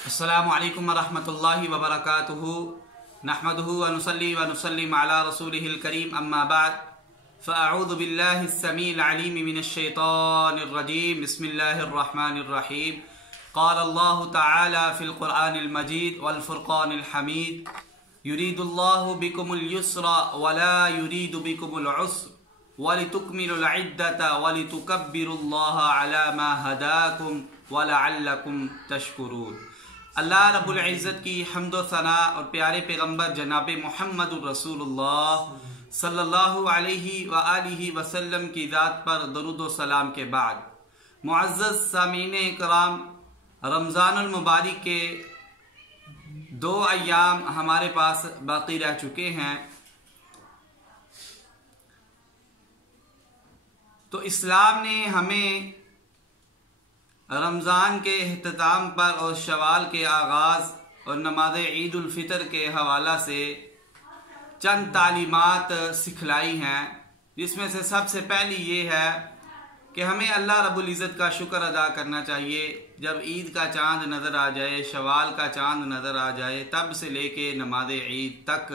अस्सलामु अलैकुम वरहमतुल्लाहि वबरकातुहू नहमदुहु व नुसल्ली व नुसल्लिम अला रसूलिहिल करीम अम्मा बाद फ़अऊज़ु बिल्लाहि अस्समीइल अलीम मिनश शैतानिर रजीम बिस्मिल्लाहिर रहमानिर रहीम क़ाल अल्लाहु तआला फ़िल क़ुरआनिल मजीद वल फ़ुरक़ानिल हमीद युरीदुल्लाहु बिकुमुल युस्रा व ला युरीदु बिकुमुल उस्र वलितुकमिलुल इद्दता वलितुकब्बिरुल्लाहा अला मा हदाकुम व लअल्लकुम तशकुरून। अल्लाह रब्बुल इज़्ज़त की हम्द व सना और प्यारे पैगम्बर जनाब मुहम्मदुर रसूलुल्लाह सल्लल्लाहु अलैहि व आलिहि वसल्लम की ज़ात पर दरूद व सलाम के बाद मुअज़्ज़ज़ सामीन इकराम, रमज़ानुल मुबारक के 2 अय्याम हमारे पास बाकी रह चुके हैं। तो इस्लाम ने हमें रमज़ान के अख्ताम पर और शवाल के आगाज़ और नमाज ईद उल फितर के हवाला से चंद तालीमात सिखलाई हैं, जिसमें से सबसे पहली ये है कि हमें अल्लाह रब्बुल इज़्ज़त का शुक्र अदा करना चाहिए। जब ईद का चाँद नज़र आ जाए, शवाल का चाँद नज़र आ जाए, तब से लेके नमाज ईद तक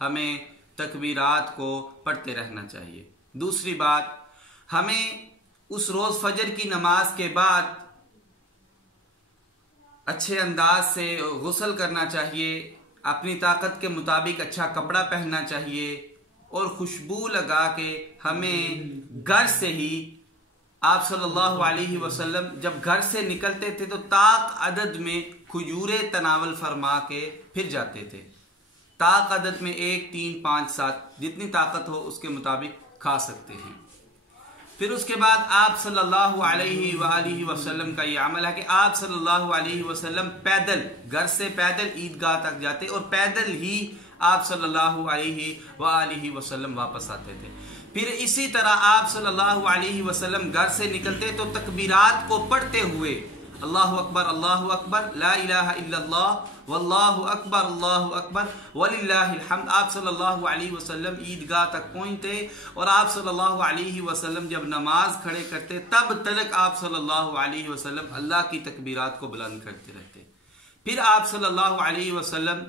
हमें तकबीरात को पढ़ते रहना चाहिए। दूसरी बात, हमें उस रोज़ फजर की नमाज के बाद अच्छे अंदाज से गुस्ल करना चाहिए, अपनी ताकत के मुताबिक अच्छा कपड़ा पहनना चाहिए और खुशबू लगा के हमें घर से ही, आप सल्लल्लाहु अलैहि वसल्लम जब घर से निकलते थे तो ताक अदद में खजूरें तनावल फरमा के फिर जाते थे। ताक अदद में 1, 3, 5, 7 जितनी ताकत हो उसके मुताबिक खा सकते हैं। फिर उसके बाद आप सल्लल्लाहु अलैहि वसल्लम का ये अमल है कि आप सल्लल्लाहु अलैहि वसल्लम पैदल, घर से पैदल ईदगाह तक जाते और पैदल ही आप सल्लल्लाहु अलैहि वसल्लम वापस आते थे। फिर इसी तरह आप सल्लल्लाहु अलैहि वसल्लम घर से निकलते तो तकबीरात को पढ़ते हुए अल्लाहु अकबर ला इलाहा इल्लल्लाह वल्लाहु अकबर वलिल्लाहिल हम्द। आप सल्लल्लाहु अलैहि वसल्लम ईदगाह तक पहुंचते और आप सल्लल्लाहु अलैहि वसल्लम जब नमाज खड़े करते तब तक आप सल्लल्लाहु अलैहि वसल्लम अल्लाह की तकबीरात को बुलंद करते रहते। फिर आप सल्लल्लाहु अलैहि वसल्लम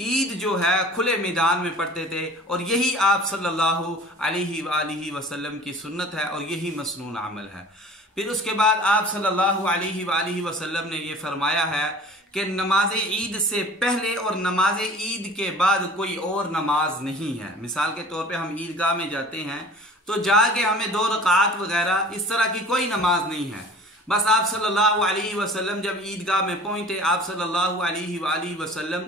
ईद जो है खुले मैदान में पढ़ते थे और यही आप सल्लल्लाहु अलैहि वसल्लम की सुन्नत है और यही मसनून अमल है। फिर उसके बाद आप सल्लल्लाहु अलैहि वसल्लम ने यह फरमाया है कि नमाज ईद से पहले और नमाज ईद के बाद कोई और नमाज नहीं है। मिसाल के तौर पे हम ईदगाह में जाते हैं तो जाके हमें 2 रकात वगैरह इस तरह की कोई नमाज नहीं है। बस आप सल्लल्लाहु अलैहि वसल्लम जब ईदगाह में पहुंचे, आप सल्लल्लाहु अलैहि वसल्लम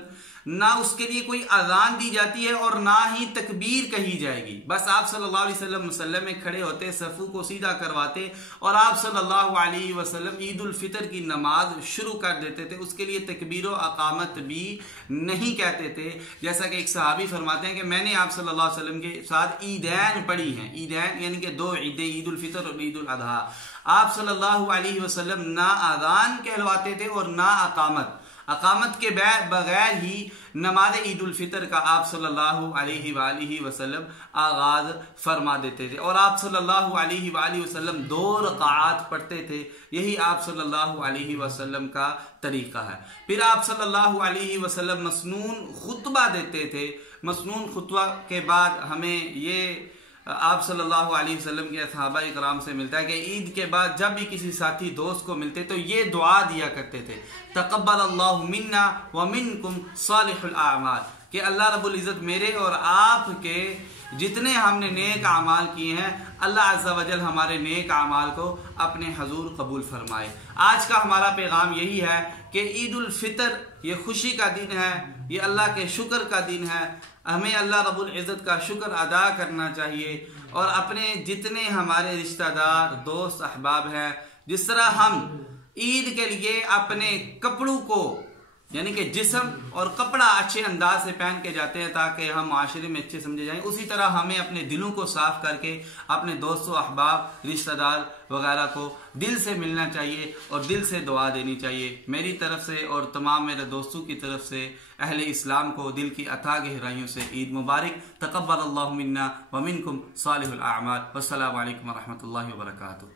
ना उसके लिए कोई अजान दी जाती है और ना ही तकबीर कही जाएगी। बस आप सल्लल्लाहु अलैहि वसल्लम मुसल्ले में खड़े होते, सफ़ू को सीधा करवाते और आप सल्लल्लाहु अलैहि वसल्लम ईद उल फितर की नमाज शुरू कर देते थे। उसके लिए तकबीर व अकामत भी नहीं कहते थे। जैसा कि एक सहाबी फरमाते हैं कि मैंने आप सल्लल्लाहु अलैहि वसल्लम के साथ ईदैन पढ़ी हैं। ईदैन यानी कि 2 ईदें, ईद उल फितर और ईद उल अजहा। आप सल्लल्लाहु अलैहि वसल्लम ना अजान कहलवाते थे और ना अकामत के बगैर ही नमाज ईद उल फितर का आप सल्लल्लाहु अलैहि वसल्लम आगाज फरमा देते थे और आप सल्लल्लाहु अलैहि वसल्लम 2 रकात पढ़ते थे। यही आप सल्लल्लाहु अलैहि वसल्लम का तरीका है। फिर आप सल्लल्लाहु अलैहि वसल्लम मसनून खुतबा देते थे। मसनून खुतबा के बाद हमें ये आप सल्लल्लाहु अलैहि वसल्लम के सहाबा इकराम से मिलता है कि ईद के बाद जब भी किसी साथी दोस्त को मिलते तो ये दुआ दिया करते थे, तक़ब्बल अल्लाहु मिन्ना व मिनकुम सालिहुल आमाल, कि अल्लाह रब्बुल इज़्ज़त मेरे और आपके जितने हमने नेक आमाल किए हैं, अल्लाह अज़्ज़ा वजल हमारे नेक आमाल को अपने हजूर कबूल फरमाए। आज का हमारा पैगाम यही है कि ईद उल फितर ये खुशी का दिन है, ये अल्लाह के शुक्र का दिन है। हमें अल्लाह रब्बुल इज़्ज़त का शुक्र अदा करना चाहिए और अपने जितने हमारे रिश्तेदार, दोस्त, अहबाब हैं, जिस तरह हम ईद के लिए अपने कपड़ों को यानी कि जिस्म और कपड़ा अच्छे अंदाज से पहन के जाते हैं ताकि हम माशरे में अच्छे समझे जाएं, उसी तरह हमें अपने दिलों को साफ करके अपने दोस्तों, अहबाब, रिश्तेदार वगैरह को दिल से मिलना चाहिए और दिल से दुआ देनी चाहिए। मेरी तरफ से और तमाम मेरे दोस्तों की तरफ से अहले इस्लाम को दिल की अथा गहराइयों से ईद मुबारक। तक़ब्बल अल्लाहु मिन्ना व मिनकुम सालिहुल आमाल। वस्सलामु अलैकुम व रहमतुल्लाहि व बरकातुहू।